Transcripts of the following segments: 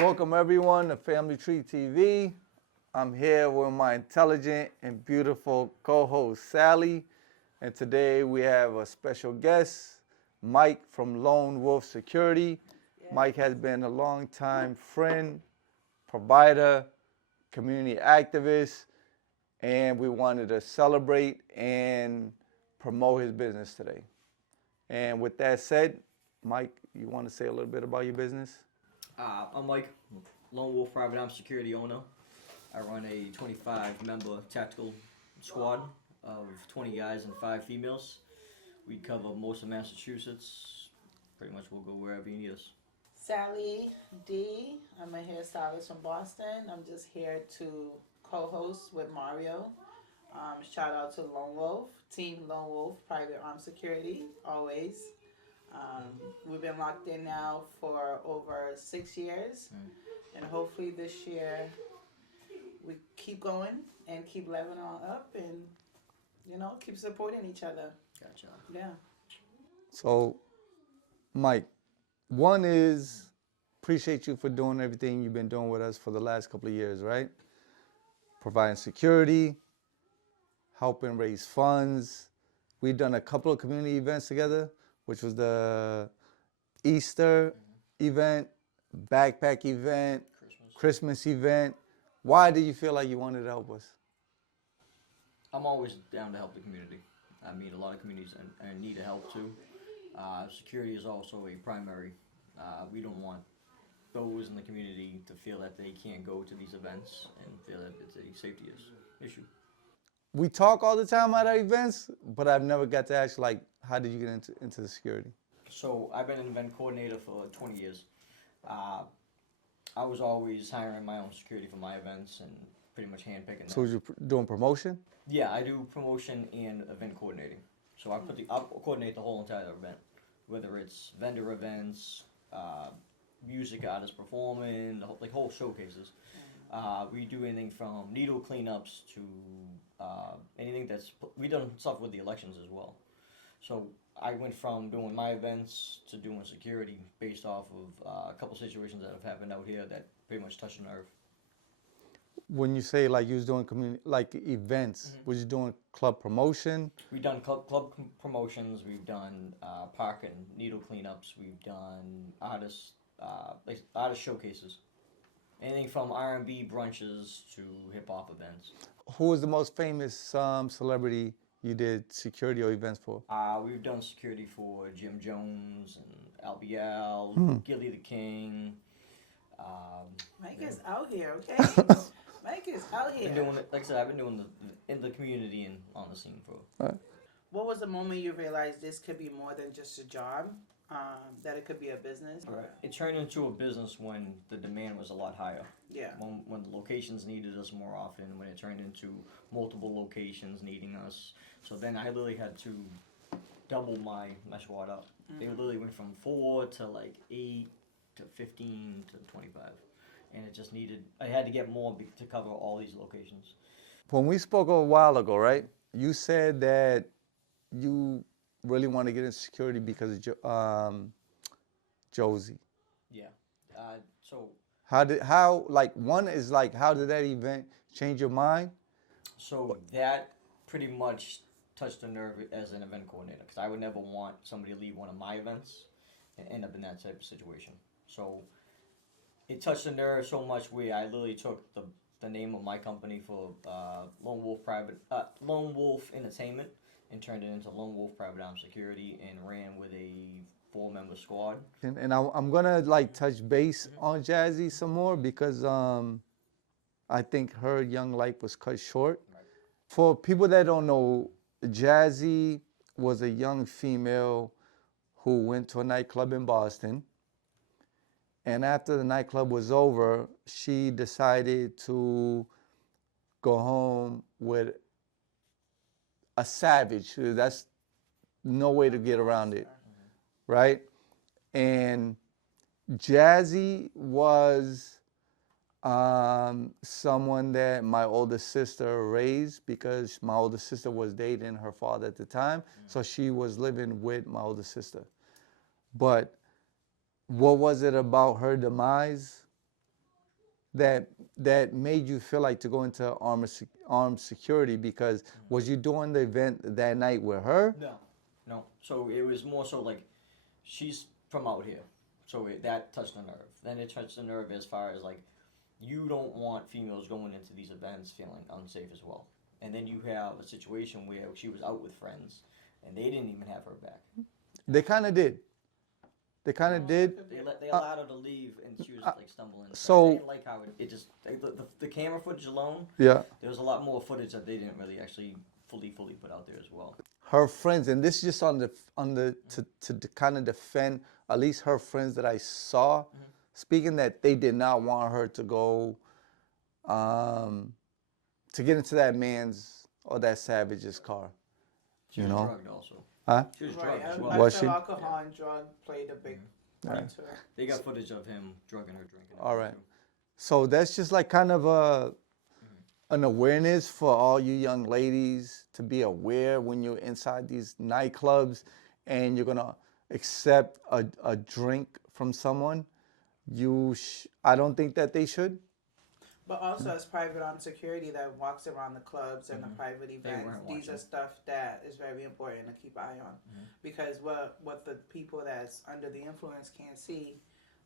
Welcome everyone to Family Tree TV. I'm here with my intelligent and beautiful co-host Sally, and today we have a special guest, Mike from Lone Wolf Security. Mike has been a long-time friend, provider, community activist, and we wanted to celebrate and promote his business today. And with that said, Mike, you want to say a little bit about your business? I'm Mike, Lone Wolf Private Armed Security owner. I run a 25-member tactical squad of 20 guys and 5 females. We cover most of Massachusetts. Pretty much we'll go wherever you need us. Sally D. I'm a hairstylist from Boston. I'm just here to co-host with Mario. Shout out to Lone Wolf, Team Lone Wolf, Private Armed Security, always. We've been locked in now for over 6 years, and hopefully this year we keep going and keep leveling on up and, keep supporting each other. Gotcha. Yeah. So, Mike, one is appreciate you for doing everything you've been doing with us for the last couple of years, right? Providing security, helping raise funds. We've done a couple of community events together, which was the Easter event, backpack event, Christmas event. Why do you feel like you wanted to help us? I'm always down to help the community. I meet a lot of communities and need help too. Security is also a primary. We don't want those in the community to feel that they can't go to these events and feel that it's a safety issue. We talk all the time at our events, but I've never got to ask, like, how did you get into the security? So I've been an event coordinator for 20 years. I was always hiring my own security for my events and pretty much handpicking So them. was you doing promotion? Yeah, I do promotion and event coordinating. So I'll coordinate the whole entire event, whether it's vendor events, music artists performing, the whole showcases. We do anything from needle cleanups to anything we done stuff with the elections as well. So I went from doing my events to doing security based off of a couple situations that have happened out here that pretty much touched a nerve. When you say like you was doing community, like events, was you doing club promotion? We've done club promotions. We've done park and needle cleanups. We've done artist showcases. Anything from R&B brunches to hip hop events. Who was the most famous celebrity you did security or events for? We've done security for Jim Jones and Albiel, Gilly the King. Mike is out here, okay? Mike is out here. Like I said, I've been doing in the community and on the scene for. What was the moment you realized this could be more than just a job? That it could be a business? Right. It turned into a business when the demand was a lot higher. Yeah. When the locations needed us more often, when it turned into multiple locations needing us. So then I literally had to double my squad up. They literally went from 4 to like 8 to 15 to 25. And it just I had to get more to cover all these locations. When we spoke a while ago, right? You said that you really want to get into security because of Josie. Yeah. So. How did that event change your mind? So that pretty much touched a nerve as an event coordinator because I would never want somebody to leave one of my events and end up in that type of situation. So it touched a nerve so much where I literally took the name of my company for Lone Wolf Entertainment and turned it into Lone Wolf Private Armed Security and ran with a 4-member squad. And I'm gonna like touch base on Jazzy some more because I think her young life was cut short. Right. For people that don't know, Jazzy was a young female who went to a nightclub in Boston. And after the nightclub was over, she decided to go home with a savage. That's no way to get around it, right? And Jazzy was someone that my older sister raised because my older sister was dating her father at the time. So she was living with my older sister. But what was it about her demise that made you feel like to go into armed security? Because was you doing the event that night with her? No. So it was more so like she's from out here, so that touched the nerve. Then it touched the nerve as far as like you don't want females going into these events feeling unsafe as well. And then you have a situation where she was out with friends, and they didn't even have her back. They kind of did. They kind of did. They allowed her to leave, and she was like stumbling. So- I didn't like how it just the camera footage alone. Yeah. There was a lot more footage that they didn't really actually fully put out there as well. Her friends, and this is just on the to kind of defend at least her friends that I saw, speaking that they did not want her to go, to get into that man's or that savage's car. She You was know? drugged also. Huh? She was Right. drugged as I well. Was feel she? alcohol and drug played a big part Right. to it. They got footage of him drugging her, drinking. All right. So that's just like kind of an awareness for all you young ladies to be aware when you're inside these nightclubs and you're gonna accept a drink from someone. I don't think that they should. But also as private armed security that walks around the clubs and the private events, weren't these are watching. stuff that is very important to keep eye on. Because what the people that's under the influence can't see,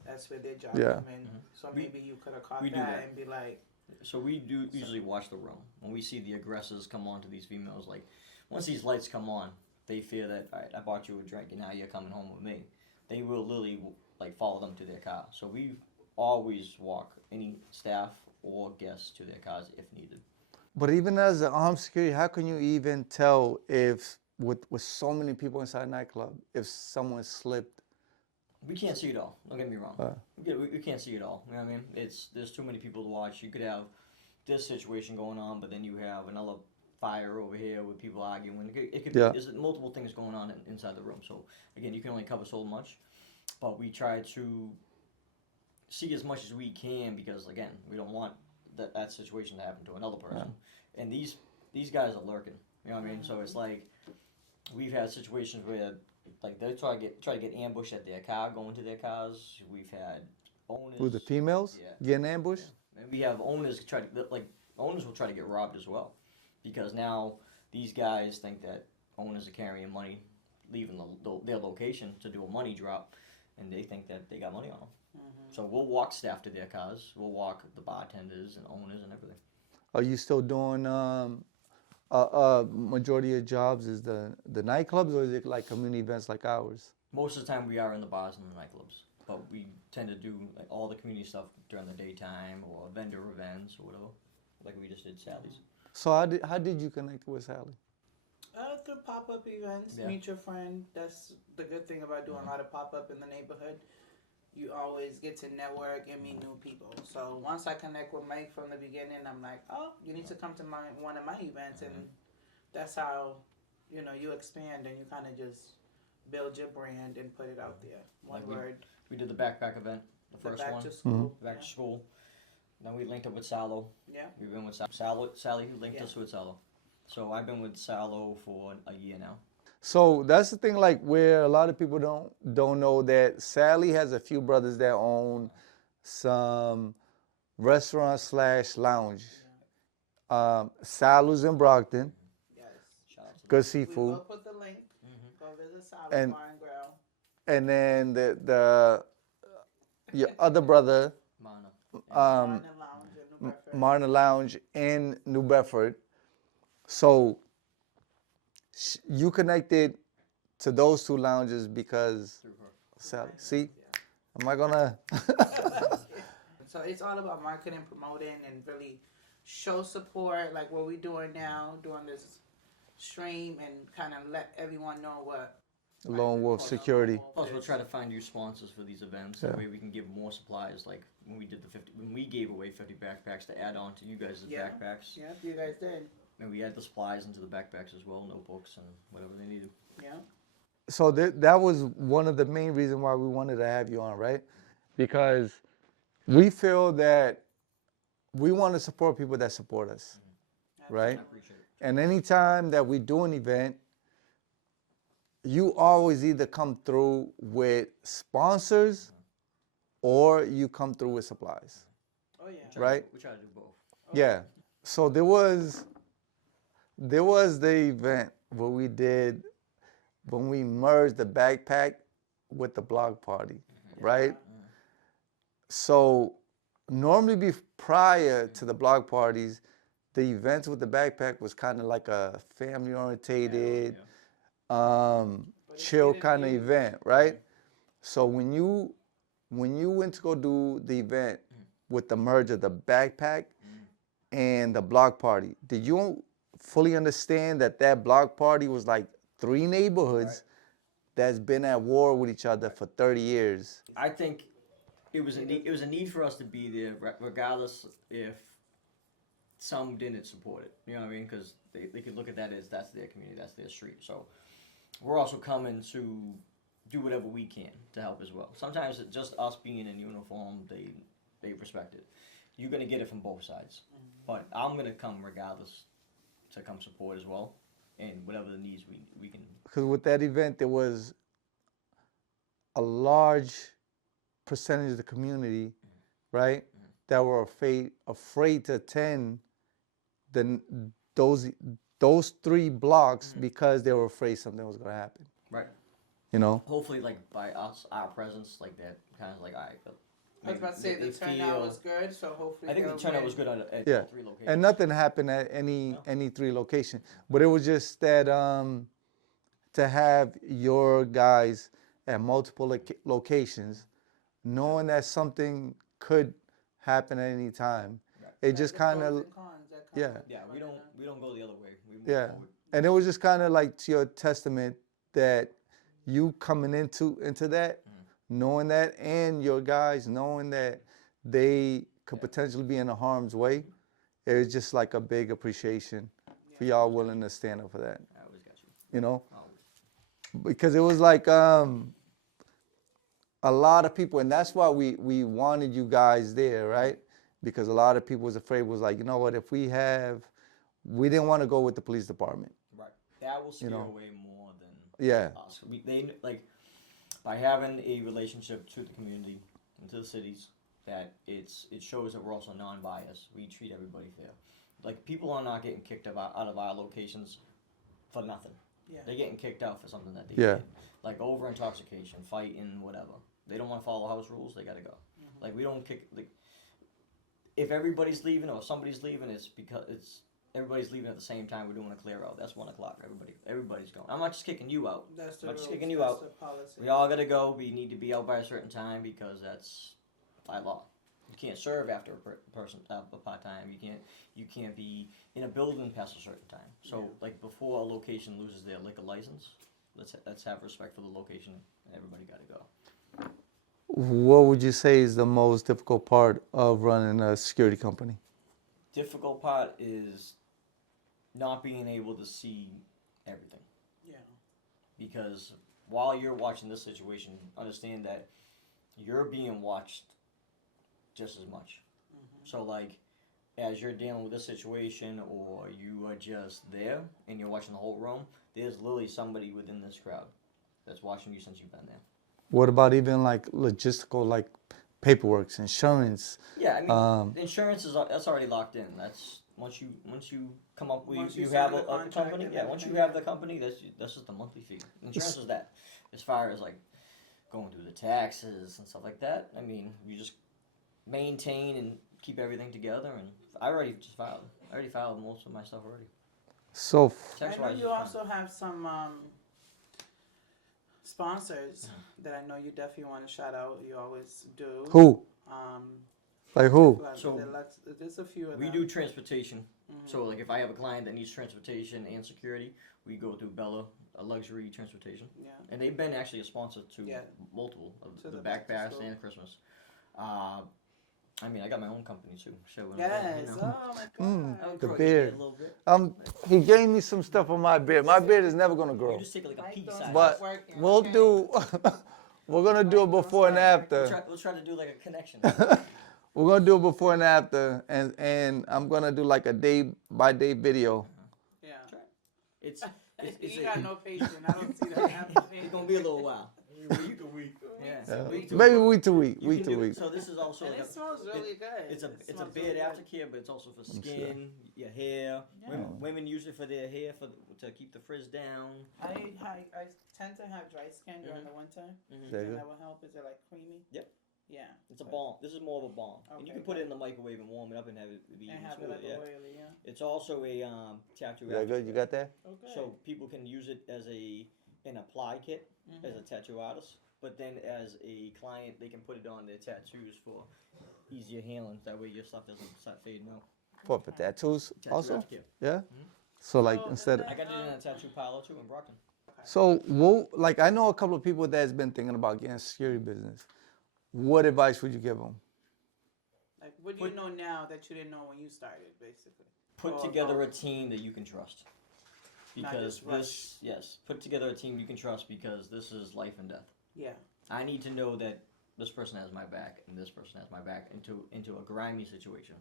that's where their job Yeah. come in. So maybe you could have caught we do that that. and be like, So we do usually watch the room when we see the aggressors come on to these females. Like once these lights come on, they fear that all right, I bought you a drink and now you're coming home with me. They will literally like follow them to their car. So we always walk any staff or guests to their cars if needed. But even as an armed security, how can you even tell if with so many people inside a nightclub, if someone slipped? We can't see it all. Don't get me wrong. We can't see it all. You know what I mean? There's too many people to watch. You could have this situation going on, but then you have another fire over here with people arguing. It could be there's multiple things going on inside the room. So again, you can only cover so much, but we try to see as much as we can because again, we don't want that situation to happen to another person. And these guys are lurking. You know what I mean? So it's like we've had situations where like they try to get ambushed at their car, going to their cars. We've had owners. Who, the females getting ambushed? And we have owners owners will try to get robbed as well, because now these guys think that owners are carrying money, leaving their location to do a money drop, and they think that they got money on them. So we'll walk staff to their cars. We'll walk the bartenders and owners and everything. Are you still doing majority of jobs is the nightclubs, or is it like community events like ours? Most of the time we are in the bars and the nightclubs, but we tend to do like all the community stuff during the daytime or vendor events or whatever, like we just did Sally's. So how did you connect with Sally? through pop-up events, meet your friend. That's the good thing about doing a lot of pop-up in the neighborhood. You always get to network and meet new people. So once I connect with Mike from the beginning, I'm like, oh, you need to come to one of my events. And that's how, you expand and you kind of just build your brand and put it out there. One word. We did the backpack event, the first back one. to school. Back to school. Then we linked up with Salo. Yeah. We've been with Sally who linked us with Salo. So I've been with Salo for a year now. So that's the thing, like where a lot of people don't know that Sally has a few brothers that own some restaurant/lounge. Salu's in Brockton, Yes. Shout out to good We seafood, will put the link. Go visit Salad And- Bar and Grill. and then your other brother, Mana. Martin Lounge in New Bedford. Martin Lounge in New Bedford. So you connected to those two lounges because Through her. Sally. See, am I gonna? So it's all about marketing, promoting, and really show support, like what we're doing now, doing this stream, and kind of let everyone know what Lone Wolf Security. Plus, we'll try to find you sponsors for these events. That way, we can give more supplies. Like when we did when we gave away 50 backpacks to add on to you guys' backpacks, Yeah, you guys did. and we add the supplies into the backpacks as well, notebooks and whatever they needed. Yeah. So that was one of the main reasons why we wanted to have you on, right? Because we feel that we want to support people that support us, right? I appreciate it. And anytime that we do an event, you always either come through with sponsors or you come through with supplies. Oh Oh yeah. right? We try to do both. Yeah. So there was the event where we did when we merged the backpack with the block party, right? So normally prior to the block parties, the events with the backpack was kind of like a family orientated, chill getting kind of used. event, right? So when you went to go do the event with the merge of the backpack and the block party, did you fully understand that that block party was like three neighborhoods that's been at war with each other for 30 years? I think it was a need for us to be there, regardless if some didn't support it. You know what I mean? Because they could look at that as that's their community, that's their street. So we're also coming to do whatever we can to help as well. Sometimes it's just us being in uniform, they respect it. You're gonna get it from both sides, but I'm gonna come regardless to come support as well, and whatever the needs we can. Because with that event, there was a large percentage of the community, right, that were afraid to attend the those three blocks because they were afraid something was going to happen. Right. You know. Hopefully, like by us, our presence, like that, kind of like I was about to say the turnout was good, so hopefully. I think the turnout was good at Yeah. all three locations. And nothing happened at any three locations, but it was just that to have your guys at multiple locations, knowing that something could happen at any time, it just kind of Yeah, we don't go the other way. We move yeah, forward. and it was just kind of like to your testament that you coming into that, knowing that, and your guys knowing that they could potentially be in harm's way. It was just like a big appreciation for y'all willing to stand up for that. I always got you. You know, Always. because it was like a lot of people, and that's why we wanted you guys there, right? Because a lot of people was afraid, was like, you know what, if we didn't want to go with the police department. Right. That will scare know. away more than Yeah. us. They like by having a relationship to the community and to the cities, that it shows that we're also non-biased. We treat everybody fair. Like people are not getting kicked out of our locations for nothing. Yeah. They're getting kicked out for something that they Yeah. did. Like over intoxication, fighting, whatever. They don't want to follow house rules, they gotta go. Like we don't kick like if everybody's leaving or if somebody's leaving, it's because everybody's leaving at the same time. We're doing a clear out. That's 1 o'clock. Everybody's going. I'm not just kicking you out. That's the I'm not just rules, kicking you that's out. the policy. We all gotta go. We need to be out by a certain time because that's by law. You can't serve after a person a part time. You can't be in a building past a certain time. So like before a location loses their liquor license, let's have respect for the location. Everybody gotta go. What would you say is the most difficult part of running a security company? Difficult part is not being able to see everything. Yeah. Because while you're watching this situation, understand that you're being watched just as much. So like, as you're dealing with this situation or you are just there and you're watching the whole room, there's literally somebody within this crowd that's watching you since you've been there. What about even like logistical, like paperwork, insurance? Yeah, I mean, insurance that's already locked in. That's once you come up with Once you you have sign a the contract company. and Yeah, once you everything. have the company, that's just the monthly fee. Insurance is that. As far as like going through the taxes and stuff like that, I mean, you just maintain and keep everything together. And I already filed. I already filed most of my stuff already. So I know Tax-wise, you it's fine. also have some sponsors that I know you definitely want to shout out. You always do. who? Um, Like who? So, there's a few of We them. do transportation. So like if I have a client that needs transportation and security, we go through Bella, a luxury transportation. Yeah. And they've been actually a sponsor to Yeah. multiple of To the the back to backpacks school. and Christmas. I mean, I got my own company too. So Yes. you know. Oh my God. I would The grow your beard. a little bit. He gave me some stuff on my beard. My beard is never gonna You grow. just take like a Mike pea don't size. But stop working, we'll okay? do. We're gonna do it before and we'll after. try to do like a connection. We're gonna do it before and after, and I'm gonna do like a day by day video. Yeah. It's You got no patience. I don't see that. it's gonna be a little while. You can week. Yeah. Yeah. Week to Maybe week. week to week. You Week can to do- week. So this is also And like it smells really good. it's a It it's a smells beard really good. aftercare, but it's also for sure. skin, your hair. Yeah. Women use it for their hair to keep the frizz down. I tend to have dry skin during Mhm. the winter. Is that And good? that will help. Is it like creamy? Yep. Yeah. It's a balm. This is more of a balm, and you Okay, can put it good. in the microwave and warm it up and have it be And even have it smoother. like Yeah. oily, yeah. It's also a tattoo. Is that good? You got that? Okay. So people can use it as an apply kit as a tattoo artist, but then as a client they can put it on their tattoos for easier healing. That way your stuff doesn't start fading out. What for tattoos Tattoo also? aftercare. Yeah. Mhm. So like So, instead. and I got it in a tattoo parlor too in Brockton. So like I know a couple of people that's been thinking about getting security business. What advice would you give them? Like, what do you know now that you didn't know when you started, basically? Put Or together both. a team that you can trust. Not Because just rush. this, yes, put together a team you can trust because this is life and death. Yeah. I need to know that this person has my back and this person has my back into a grimy situation.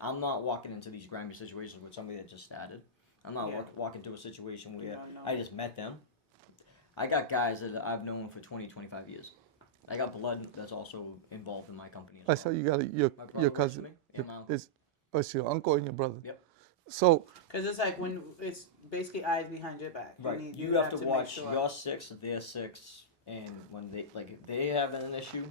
I'm not walking into these grimy situations with somebody that just started. I'm not Yeah. walking into a situation You where don't know. I just met them. I got guys that I've known for 20, 25 years. I got blood that's also involved in my company as I well. saw you got My your brother cousin. works for me, and my uncle. It's your uncle and your brother. Yep. So Because it's like when it's basically eyes behind your back. Right. need- You have to make watch sure- your six, their six, and when they if they have an issue,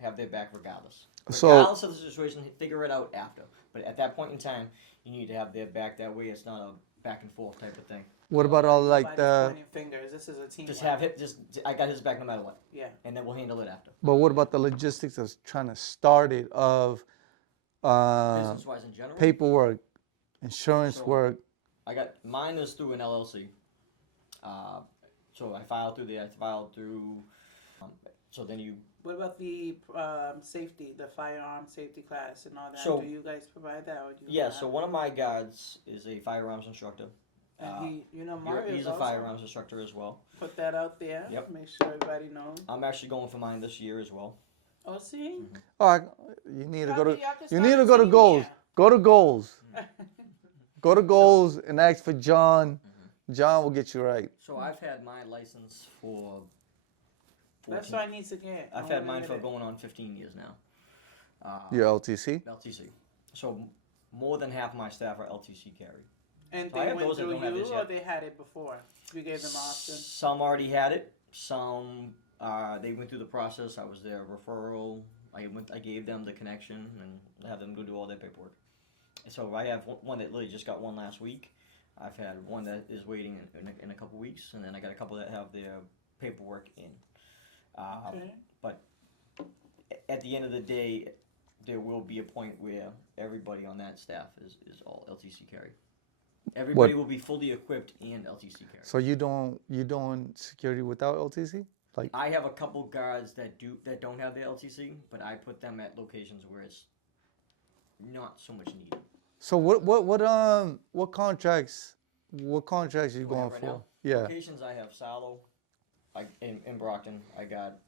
have their back regardless. So- Regardless of the situation, figure it out after. But at that point in time, you need to have their back. That way, it's not a back and forth type of thing. what about all like Nobody's the? pointing fingers. This is a team. Just have it. I got his back no matter what, Yeah. and then we'll handle it after. But what about the logistics of trying to start it of Business wise in general. paperwork, insurance So- work? I got mine is through an LLC. So I filed through there. I filed through. So then you What about the safety, the firearm safety class and all that? So- do you guys provide that? Or do you yeah. have So one of my guards is a firearms instructor. And Mario He's a firearms instructor as well. Put that out there. Yep. Make sure everybody knows. I'm actually going for mine this year as well. Oh, see? You need to go to. Y'all can You start need a to go to team goals. here. Go to goals. Go to goals and ask for John. John will get you right. So I've had my license for. 14, That's what I need to get. I've I had wanna mine get for it. going on 15 years now. Your LTC. LTC. So more than half my staff are LTC carry. And So I they have went those that through don't have you, this or yet. they had it before? You gave them option. Some already had it. Some they went through the process. I was their referral. I gave them the connection and have them go do all their paperwork. So I have one that literally just got one last week. I've had one that is waiting in a couple weeks, and then I got a couple that have their paperwork in. Okay. But at the end of the day, there will be a point where everybody on that staff is all LTC carry. Everybody will be fully equipped and LTC carry. So you doing security without LTC? Like I have a couple guards that don't have the LTC, but I put them at locations where it's not so much needed. so what contracts you Do I have going right for? now? Yeah. Locations I have Salo, in Brockton. I got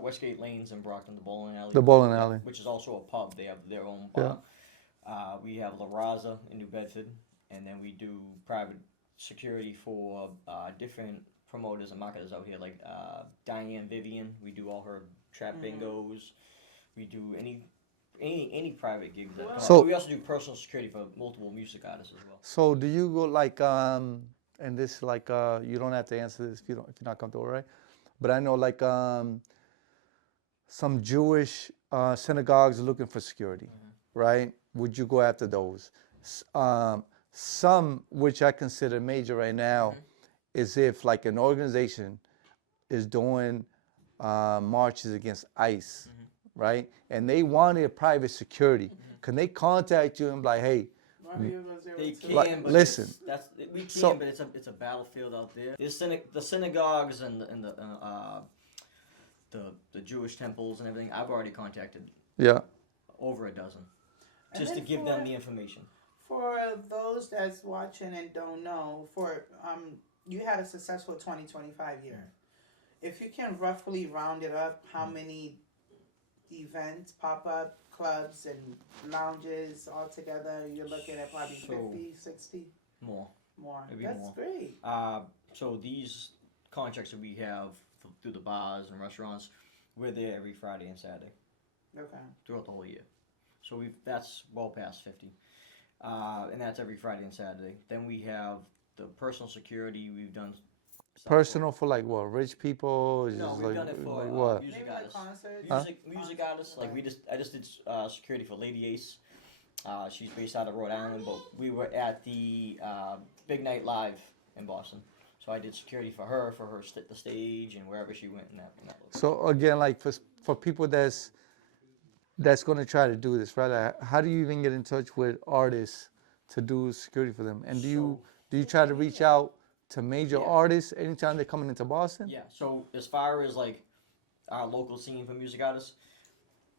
Westgate Lanes in Brockton, the bowling alley. The bowling alley. Which is also a pub. They have their own Yeah. bar. We have La Raza in New Bedford, and then we do private security for different promoters and marketers out here, like Diane Vivian. We do all her trap bingos. We do any private gigs. That come up. So- we also do personal security for multiple music artists as well. So do you go like and this like you don't have to answer this if you're not comfortable, right? But I know like some Jewish synagogues are looking for security, right? Would you go after those? Some which I consider major right now is if like an organization is doing marches against ICE, right? And they wanted private security. Can they contact you and be like, hey, Mario was there They with can, two. Like, but listen. we can, So- but it's a battlefield out there. The synagogues and the Jewish temples and everything. I've already contacted yeah, over a dozen, And just to then give them for- the information. For those that's watching and don't know, you had a successful 2025 year. If you can roughly round it up, how many events, pop-up clubs and lounges altogether, you're looking at probably So- 50, 60 More. more. Maybe That's more. great. So these contracts that we have through the bars and restaurants, we're there every Friday and Saturday Okay. throughout the whole year. So that's well past 50. And that's every Friday and Saturday. Then we have the personal security. We've done stuff Personal for like what? Rich people? For, no, Just we've like, done it for like what? music Maybe like artists. concerts. Music artists. Like I just did security for Lady Ace. She's based out of Rhode Island, but we were at the Big Night Live in Boston. So I did security for her the stage and wherever she went in that location. So again, like for people that's going to try to do this, right? Like, how do you even get in touch with artists to do security for them? And do you try to reach out to major artists anytime they're coming into Boston? Yeah. So as far as like our local scene for music artists,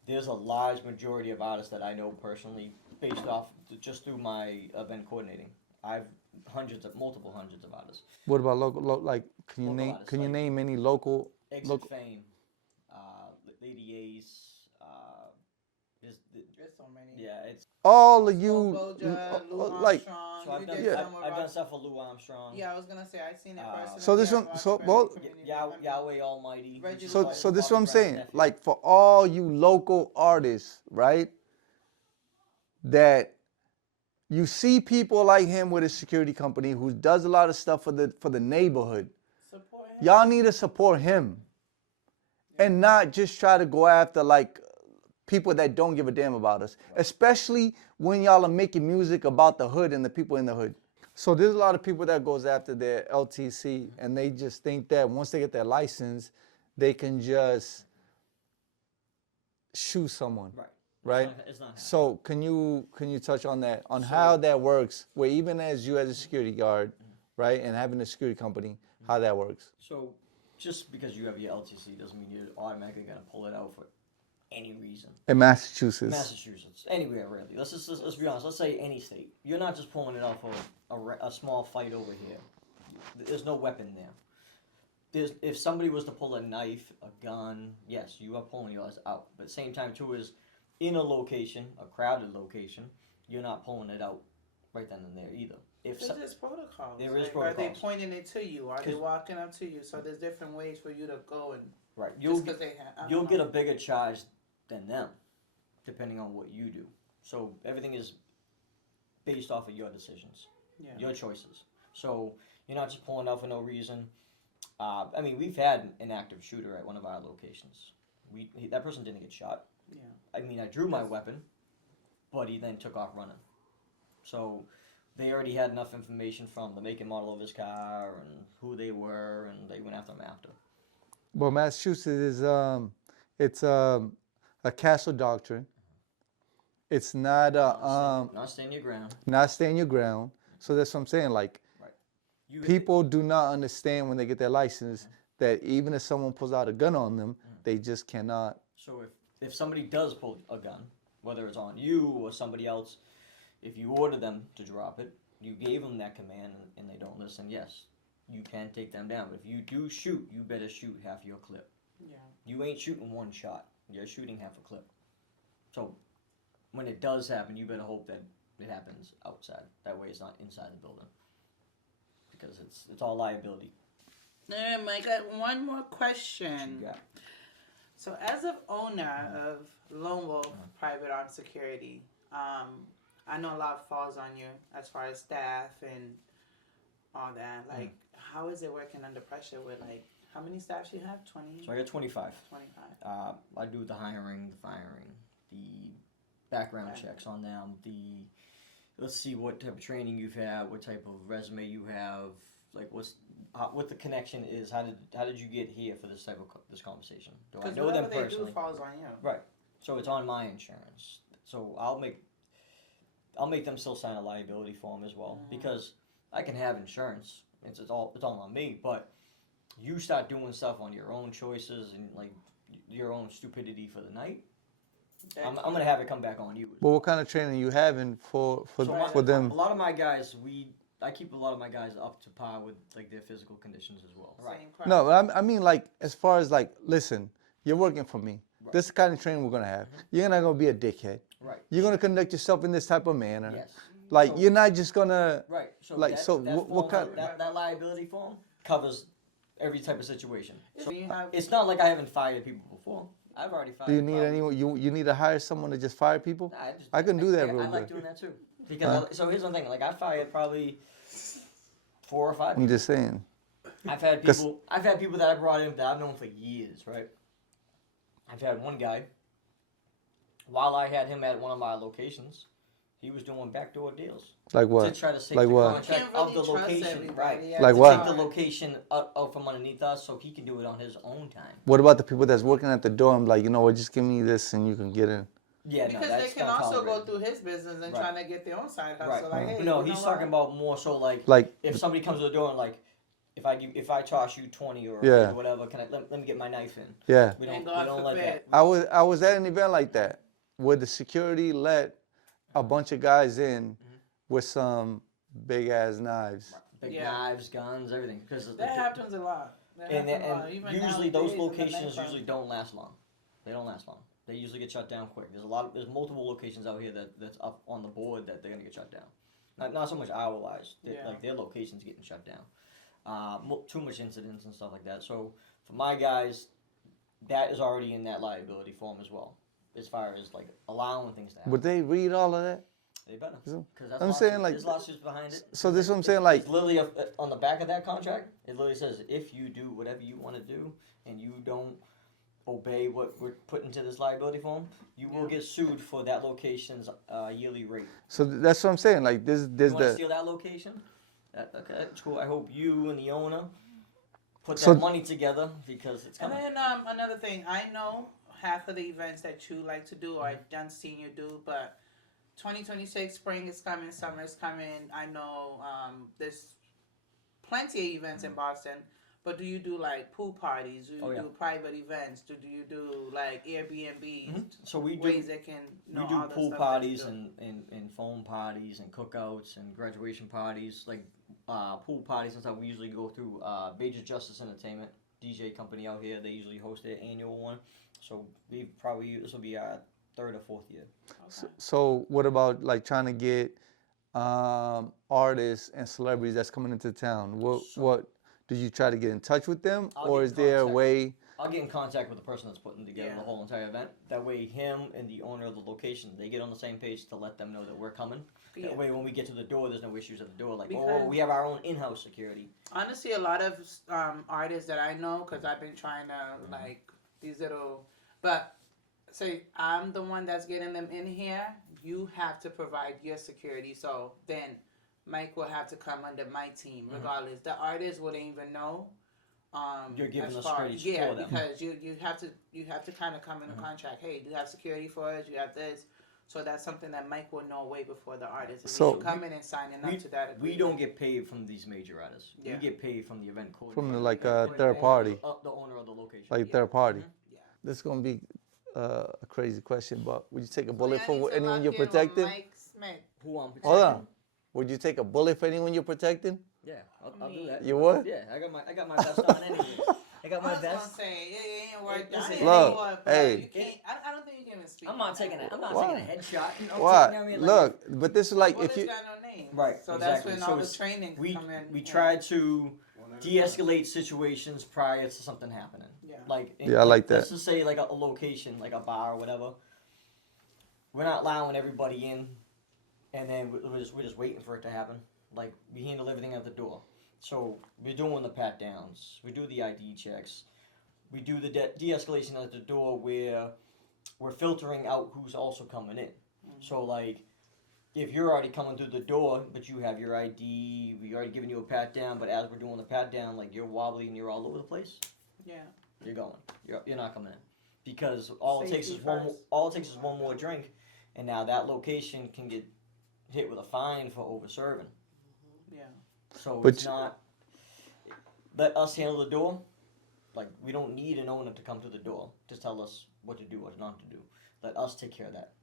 there's a large majority of artists that I know personally, based off just through my event coordinating. I've multiple hundreds of artists. What about local? Like, can you Local name? artists, Can you like name any local? Exit Fame, Lady Ace. There's so many. Yeah, it's. All of you, Boja, Lou like. Armstrong. So I've You done. did some with I've done Rock- stuff for Lou Armstrong. Yeah, I was gonna say I've seen it personally. So this one- at so Rock both- Community Yeah. Yahweh Almighty. Reggie So this is what I'm Bobby saying. Brown's nephew. Like for all you local artists, right? That you see people like him with a security company who does a lot of stuff for the neighborhood. Support him. Y'all need to support him, and not just try to go after like people that don't give a damn about us. Especially when y'all are making music about the hood and the people in the hood. So there's a lot of people that goes after their LTC, and they just think that once they get their license, they can just shoot someone. Right. Right. It's not happening. So can you touch on that, on how that works, where even as you as a security guard, right, and having a security company, how that works? So just because you have your LTC doesn't mean you're automatically gonna pull it out for any reason. In Massachusetts. Massachusetts, anywhere really. Let's be honest. Let's say any state. You're not just pulling it out for a small fight over here. There's no weapon there. If somebody was to pull a knife, a gun, yes, you are pulling yours out. But at the same time too is in a location, a crowded location, you're not pulling it out right then and there either. If There's just protocols. There is Are they protocols. pointing it to you? Are they 'Cause- walking up to you? So there's different ways for you to go and right, just because they have. I don't you'll know. get a bigger charge than them, depending on what you do. So everything is based off of your decisions, your choices. So you're not just pulling out for no reason. I mean, we've had an active shooter at one of our locations. That person didn't get shot. Yeah. I mean, I drew my weapon, but he then took off running. So they already had enough information from the make and model of his car and who they were, and they went after him after. Well, Massachusetts is it's a castle doctrine. It's not Not stand your ground. not stand your ground. So that's what I'm saying. Like You, people do not understand when they get their license that even if someone pulls out a gun on them, they just cannot. So if somebody does pull a gun, whether it's on you or somebody else, if you order them to drop it, you gave them that command and they don't listen, yes, you can take them down. But if you do shoot, you better shoot half your clip. Yeah. You ain't shooting one shot. You're shooting half a clip. So when it does happen, you better hope that it happens outside. That way it's not inside the building. Because it's all liability. I got one more question. Yeah. So, as an owner of Lone Wolf Private Armed Security, I know a lot falls on you as far as staff and all that. Like, how is it working under pressure with, like, how many staff you have? 20? So I got 25. 25. I do the hiring, the firing, the background checks on them, let's see what type of training you've had, what type of resume you have, like what the connection is. How did you get here for this type of this conversation? Do I know them whatever they personally? do falls on you. Right. So it's on my insurance. So I'll make them still sign a liability form as well because I can have insurance. It's all on me, but you start doing stuff on your own choices and like your own stupidity for the night. I'm gonna have it come back on you. But what kind of training you having for them? A lot of my guys, I keep a lot of my guys up to par with like their physical conditions as well. Same crowd. No, I mean like as far as like, listen, you're working for me. Right. This is the kind of training we're gonna have. You're not gonna be a dickhead. Right. You're gonna conduct yourself in this type of manner. Yes. Like So- you're not just gonna. Right. So Like, that, so that what form, kind- that liability form covers every type of situation. So You have- it's not like I haven't fired people before. I've already fired. Do you need probably- anyone? You need to hire someone to just fire people? Nah, I can do that I real like good. doing that too. Because so here's the thing. Like I fired probably 4 or 5. I'm just saying. I've had 'Cause- people. I've had people that I brought in that I've known for years. Right. I've had one guy. While I had him at one of my locations, he was doing backdoor deals Like to what? try to save Like the what? contract Can't of really the trust location. everybody. Right. Yeah, Like it's what? Take the hard. location out from underneath us so he can do it on his own time. What about the people that's working at the door? I'm like, you know what? Just give me this and you can get in. Yeah, Because no, they that's can not also go tolerated. through his business and Right. trying to get their own side hustle. Right. Like, hey, But no, you he's know talking what? about more so like Like, if somebody comes to the door and like, if I toss you 20 or Yeah. whatever, can I let me get my knife in? yeah. We And don't God like that. forbid. I was at an event like that where the security let a bunch of guys in with some big ass knives. Big Yeah. knives, guns, everything. Because That happens a lot. That and, happens a lot. and Even usually those nowadays in the locations nightclub. usually don't last long. They don't last long. They usually get shut down quick. There's multiple locations out here that's up on the board that they're gonna get shut down. Not so much our wise. Yeah. Like their locations getting shut down. Too much incidents and stuff like that. So for my guys, that is already in that liability form as well, as far as like allowing things to happen. Would they read all of that? They better, So- because I'm saying, like- there's lawsuits behind it. So this is what I'm saying, like, It's literally on the back of that contract. It literally says if you do whatever you want to do and you don't obey what we're put into this liability form, you will get sued for that location's yearly rate. so that's what I'm saying. Like, You there's want to the steal that location? Okay, that's cool. I hope you and the owner put So- that money together because it's And coming. then another thing, I know half of the events that you like to do, or Mm-hmm. I've done seen you do, but 2026 spring is coming, summer is coming. I know there's plenty of events in Boston, but do you do like pool parties? Do you Oh, yeah. do private events? Do you do like Airbnbs? Mhm. So we do Ways that can know we do all the pool stuff that parties you do. and foam parties and cookouts and graduation parties, like pool parties and stuff. We usually go through Major Justice Entertainment, DJ company out here. They usually host their annual one. So this will be our 3rd or 4th year. Okay. so what about like trying to get artists and celebrities that's coming into town? What did you try to get in touch with them, I'll or get is in there a contact. way? I'll get in contact with the person that's putting together Yeah. the whole entire event. That way, him and the owner of the location, they get on the same page to let them know that we're coming. Yeah. That way, when we get to the door, there's no issues at the door. Like, Because- we have our own in-house security. Honestly, a lot of artists that I know, because I've been trying to like these little, but say I'm the one that's getting them in here. You have to provide your security. So then Mike will have to come under my team, regardless. The artist wouldn't even know. You're giving as us far- security yeah, for them. because you have to kind of come in a contract. Hey, do you have security for us? You have this. So that's something that Mike will know way before the artist. And So- you come in and signing up to that. We agreement. don't get paid from these major artists. Yeah. We get paid from the event coordinator. From the, like, and third the party. the owner of the location. Like Yeah. third party. Yeah. This is gonna be a crazy question, but would you take a So bullet I for need to anyone lock you're in with protecting? Mike Smith. Who I'm protecting? Hold on. Would you take a bullet for anyone you're protecting? Yeah, I'll do that. You would? Yeah, I got my vest on anyway. I got I my was gonna vest. say, it ain't worth Listen, it. Look, hey. You can't, I don't think you can even speak. I'm not taking it. I'm not Why? taking a headshot. I'm taking, What? I mean, Look, but this is like Well, if you. it's got no name. Right, So that's exactly. when So all the it's- training we come in. we yeah. try to de-escalate situations prior to something happening. Yeah. Like Yeah, I like Let's that. just say like a location, like a bar or whatever. We're not allowing everybody in, and then we're just waiting for it to happen. Like we handle everything at the door. So we're doing the pat downs. We do the ID checks. We do the de-escalation at the door where we're filtering out who's also coming in. So like, if you're already coming through the door, but you have your ID, we already given you a pat down, but as we're doing the pat down, like you're wobbly and you're all over the place, Yeah. you're going. You're not coming in, because all it takes is Safety one. first. All it takes is one more drink, and now that location can get hit with a fine for over serving. Yeah. So But it's not. Let us handle the door. Like we don't need an owner to come to the door to tell us what to do, what not to do. Let us take care of that.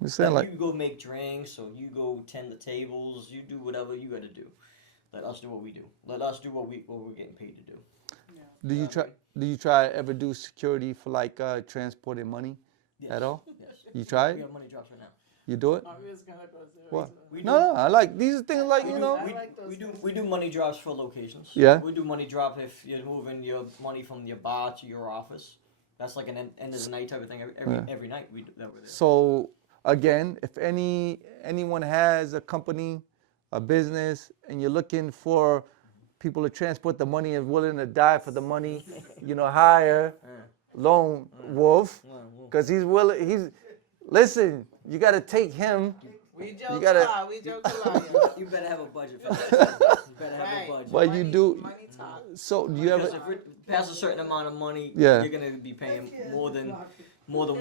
I'm saying like You go make drinks, or you go tend the tables. You do whatever you got to do. Let us do what we do. Let us do what we're getting paid to do. do you try ever do security for like transporting money Yes. at all? Yes. You try We it? have money drops right now. You do it? Mario's gonna go zero What? to We No, no, I like these things like, We you do- know. I like those We do money drops for locations. Yeah. We do money drop if you're moving your money from your bar to your office. That's like an end of the night type of thing. Every night we do that with it. So again, if anyone has a company, a business, and you're looking for people to transport the money and willing to die for the money, hire Lone Wolf, because he's willing. Listen. You got to take him. We joke gotta- a lot. We joke a lot. You better have a budget for that. You better have Right. a budget. But you do. Money talk. So do you Because ever? if we're past a certain amount of money, Yeah. you're gonna be paying more than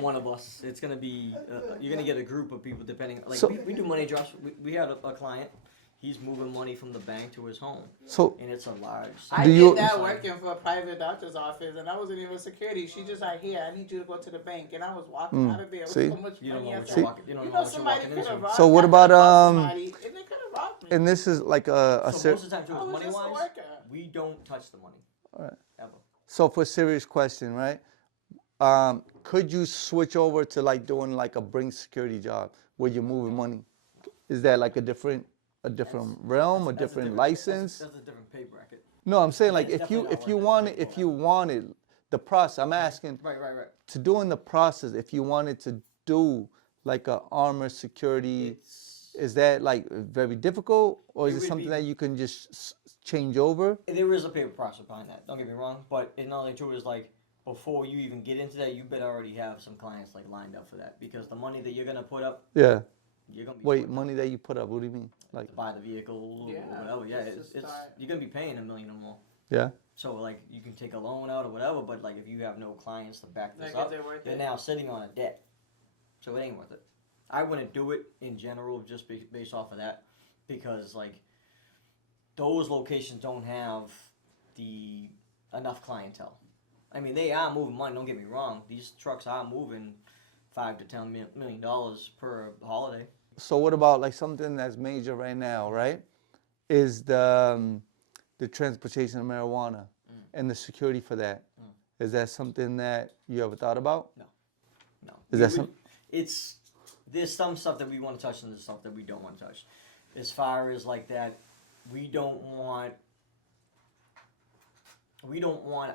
one of us. It's gonna be you're gonna get a group of people depending. Like So- we do money drops. We had a client. He's moving money from the bank to his home, So and it's a large. I Do did you- that working for a private doctor's office, and I wasn't even security. She just like, here, I need you to go to the bank, and I was walking out of there with See? so much You don't money. know I what said, you're walking. You don't know what you're somebody walking could have into. robbed. So what I about, could've robbed somebody, and they could have robbed me. and this is like a So ser- most of the time, too, I is was money just a wise, worker. we don't touch the money. Alright. Ever. so for a serious question, right? Could you switch over to like doing like a bring security job where you're moving money? Is that like a different realm, a That's different license? That's a different pay bracket. No, I'm saying like That's if you definitely not what if you wanted the process, I'm asking Right. to doing the process. If you wanted to do like a armor security, is that like very difficult, or is It it would something be- that you can just change over? There is a paper process behind that. Don't get me wrong, but another thing too is like before you even get into that, you better already have some clients like lined up for that because the money that you're gonna put up, Yeah. you're gonna be Wait, putting money that you put up. What do you mean? Like, to buy the vehicle Yeah, or whatever. Yeah, just to it's start. you're gonna be paying $1 million or more. yeah. So like you can take a loan out or whatever, but like if you have no clients to back this Like, up, is it worth you're it? now sitting on a debt. So it ain't worth it. I wouldn't do it in general just based off of that because like those locations don't have the enough clientele. I mean, they are moving money. Don't get me wrong; these trucks are moving $5 to $10 million per holiday. So what about like something that's major right now, right? Is the transportation of marijuana and the security for that. Is that something that you ever thought about? No. Is that some? There's some stuff that we want to touch and there's stuff that we don't want to touch. As far as like that, we don't want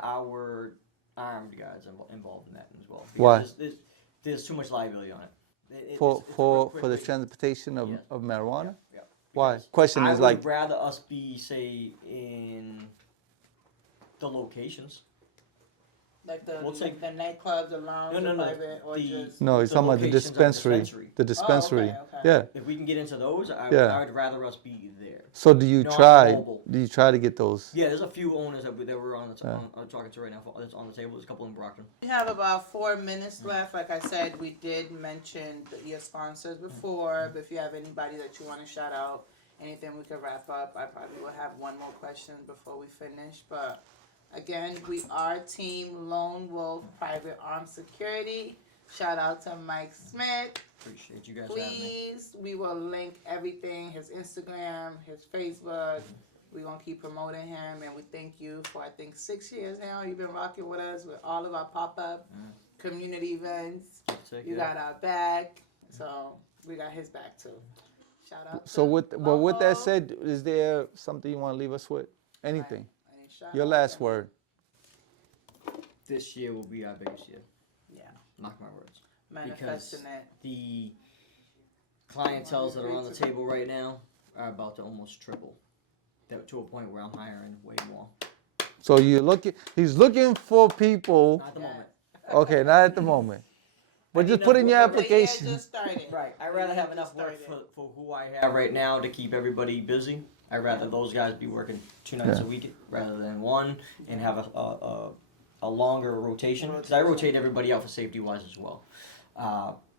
our armed guys involved in that as well. Because Why? There's too much liability on it. For It's a real quick the way. transportation Yeah. of marijuana? Yeah. Why? Because Question I is would like, rather us be say in the locations. Like the We'll take- the nightclubs, the lounge, No, the no. private, or The- just. no, he's the talking about the locations of dispensary. The dispensary. okay. Yeah. If we can get into those, I Yeah. would rather us be there. So do you Not try? mobile. Do you try to get those? Yeah, there's a few owners that we're on talking to right now. That's on the table. There's a couple in Brockton. We have about 4 minutes left. Like I said, we did mention your sponsors before, but if you have anybody that you want to shout out, anything we could wrap up. I probably will have one more question before we finish, but again, we are Team Lone Wolf Private Armed Security. Shout out to Mike Smith. Appreciate you guys having me. Please, we will link everything, his Instagram, his Facebook. We're going to keep promoting him, and we thank you for, I think, 6 years now. You've been rocking with us with all of our pop-up community events. You got our back, so we got his back, too. Shout out So to with that Lobo. said, is there something you want to leave us with? Anything? Any shout Your outs? last word. This year will be our biggest year. Yeah, Mark my words. manifesting it. The clientels that are on the table right now are about to almost triple. That to a point where I'm hiring way more. So he's looking for people. Not at the moment. Okay, not at the moment. But just put in your The year application. just started. Right. I'd rather have enough work for who I have right now to keep everybody busy. I'd rather those guys be working 2 nights a week rather than one and have a longer rotation. Because I rotate everybody out for safety wise as well.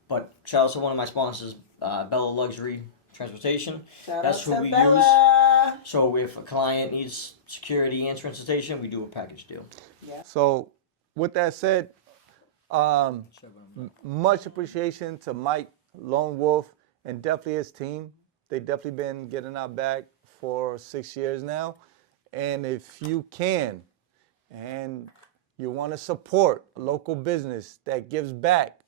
But shout out to one of my sponsors, Bella Luxury Transportation. Shout That's out who to we Bella. use. So if a client needs security and transportation, we do a package deal. So with that said, much appreciation to Mike, Lone Wolf, and definitely his team. They definitely been getting our back for 6 years now. And if you can, and you want to support a local business that gives back,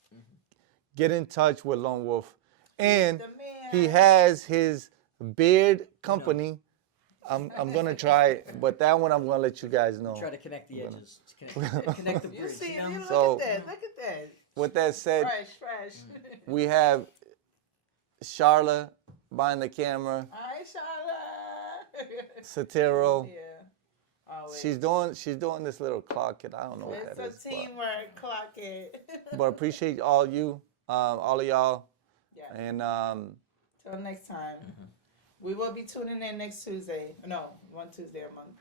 get in touch with Lone Wolf. And The man. he has his beard company. I'm gonna try it, but that one I'm gonna let you guys know. Try to connect the edges. Connect the You bridge. see, You know? look So- at that. Look at that. With that said, Fresh. we have Charla behind the camera, Hi, Charlotte. Satiro. Yeah. Always. She's doing this little clock. I don't know what It's that is. a teamwork. Clock it. But appreciate all you, all of y'all, Yeah. and Till next time. We will be tuning in next Tuesday. No, one Tuesday a month.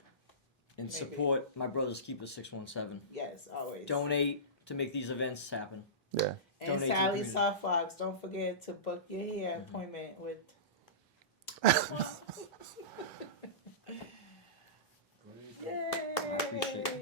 And Maybe. support my brothers Keeper 617. Yes, always. Donate to make these events happen. yeah. And donate to the Sally community. Softfox, don't forget to book your hair appointment with. I appreciate it.